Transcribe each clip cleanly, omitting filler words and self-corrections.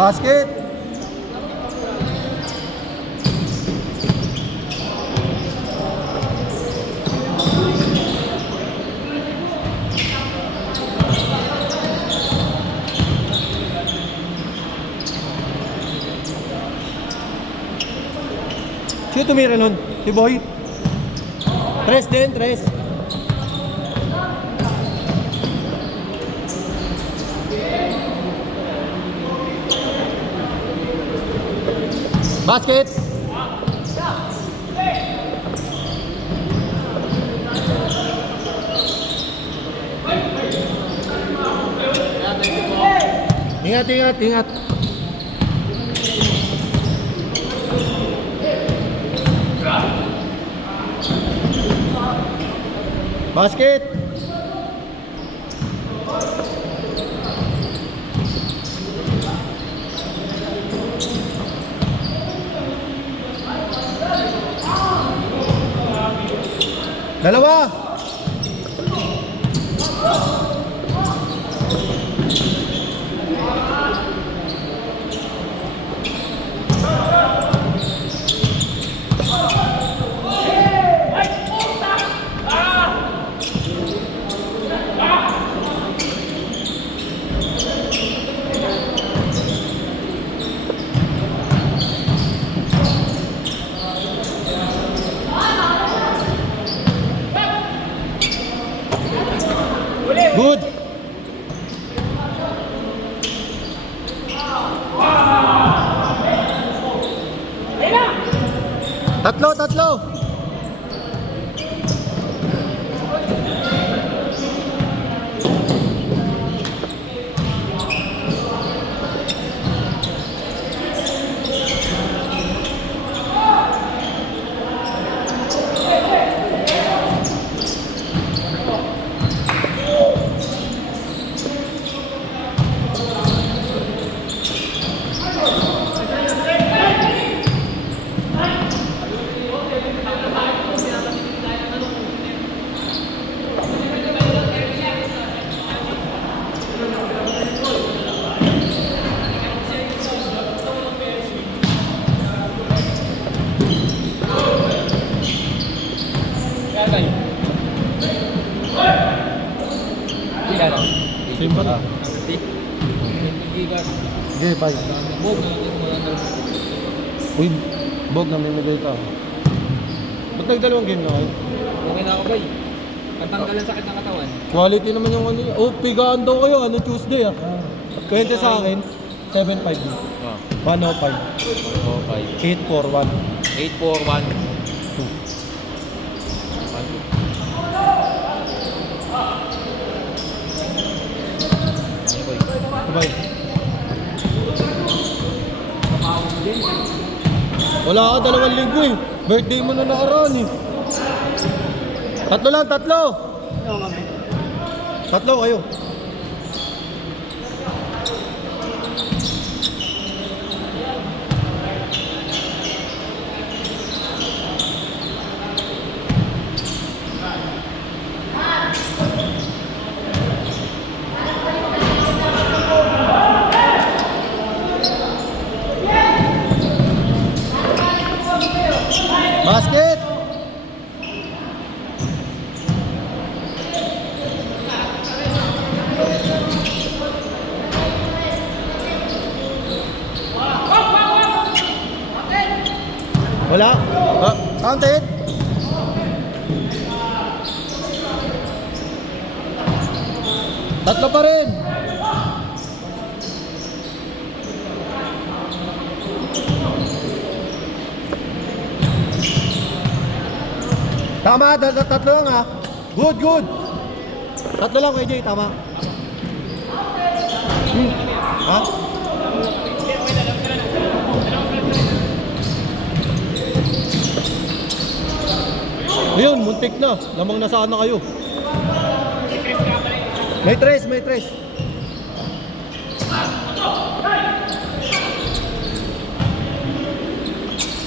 Basket. Sino tumira nun? Si Boy? Tres din, tres. Basket. Ingat, ingat, ingat. Basket. Dalawa. Good. Tatlo, tatlo. Simple. Sige, bye. Uy, Bog, namimigay ka. Ba't nagdalawang game na kayo? Okay na ako, boy. Pantanggalan sakit ng katawan. Quality naman yung ano. Oh, pigaan daw kayo. Ano Tuesday ah. Kwente sa akin, 7-5 din. 105. 105. 841. 841. 2. Bye. Wala ka 2 linggo eh. Birthday mo na nakaraan eh. Tatlo lang, tatlo. Tatlo kayo. Basket. Wala. Counted. Tatlo pa rin. Tama, tatlo lang ha. Good, good. Tatlo lang kay Jay, tama. Ha? Ayun, muntik na. Lamang na sana kayo. May tres, may tres.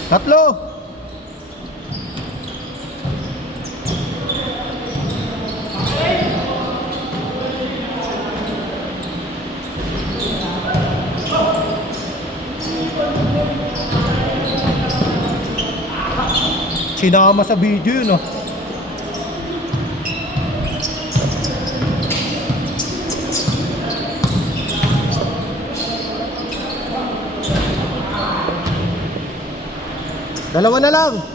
Tatlo. Sinama sa video yun, oh. Dalawa na lang.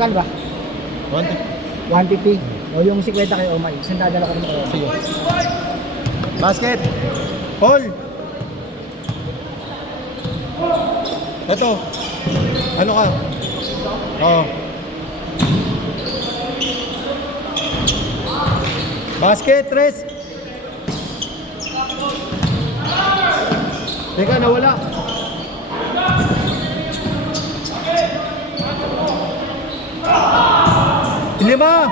Magkano ba? 1, 150. O yung 50 kay Omay. Isang dadala ko rin ako. sige. Basket. Paul. Ito. Ano ka? Oo. Basket, Tres. Teka, nawala. Lima.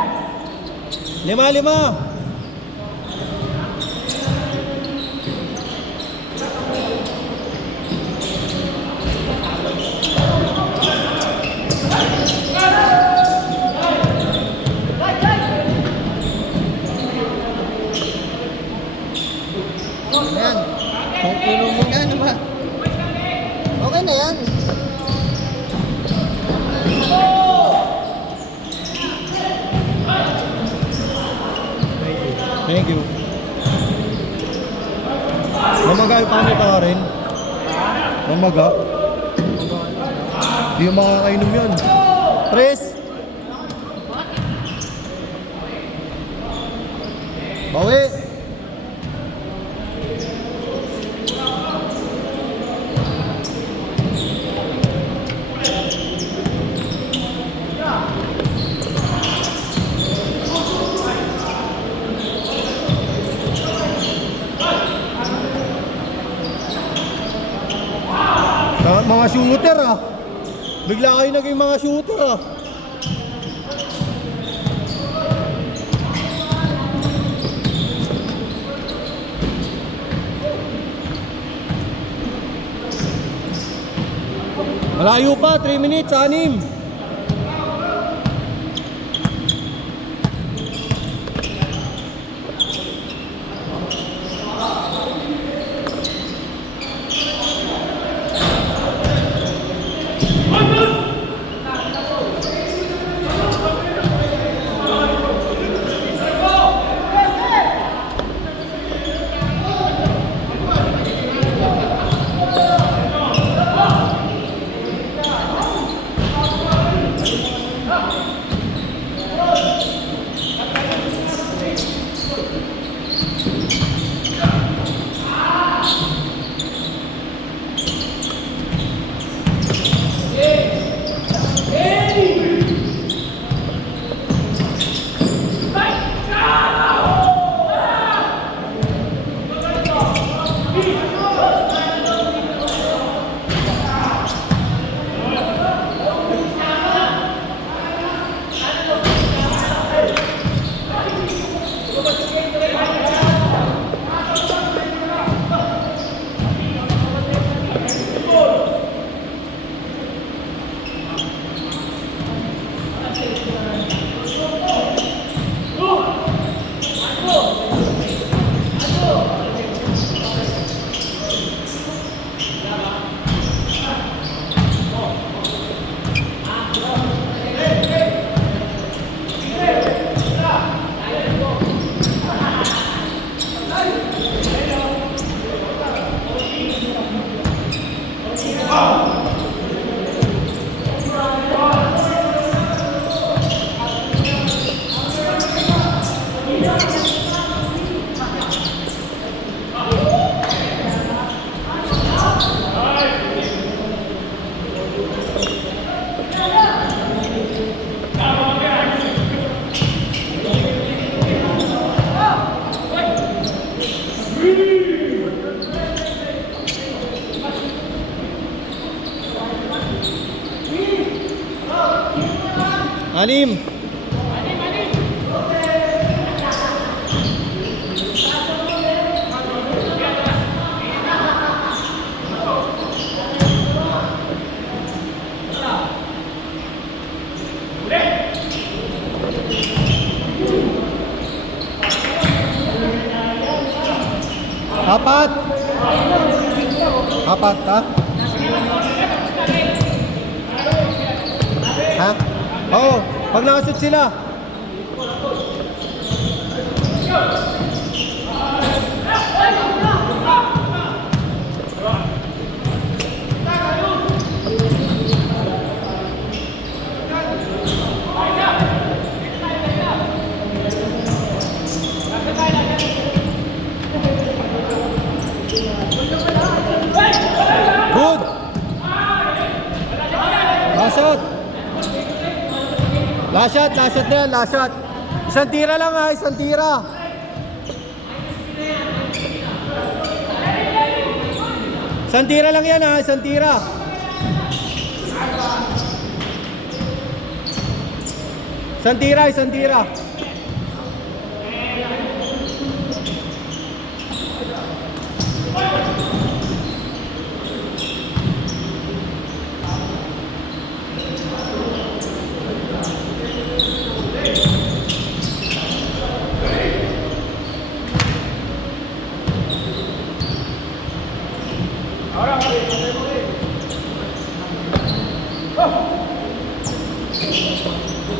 Ayan. Ano ba? Okay na yan. Thank you. Mamaga yung paano ka rin? Mamaga. Hindi yung makakainom yun. Tres! Bawi! Mga shooter ah. Bigla kayo naging mga shooter ah. Malayo pa, 3 minutes, 6. Anim. Apat. Apat, ha? Ha? Oo, pag nakashoot sila. Good. Last shot. Last shot na yan, last shot. Isang tira lang ha, isang tira. Isang tira lang yan ha, isang tira. Isang tira, isang tira.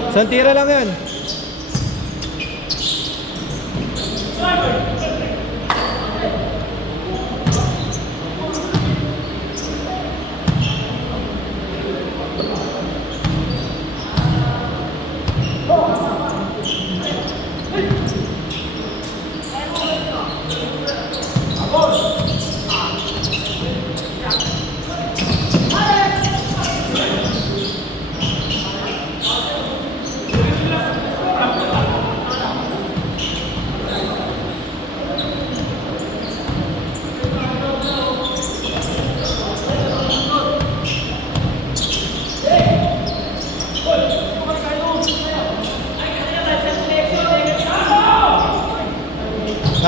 Isang tira lang yan.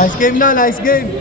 Nice game na, nice game.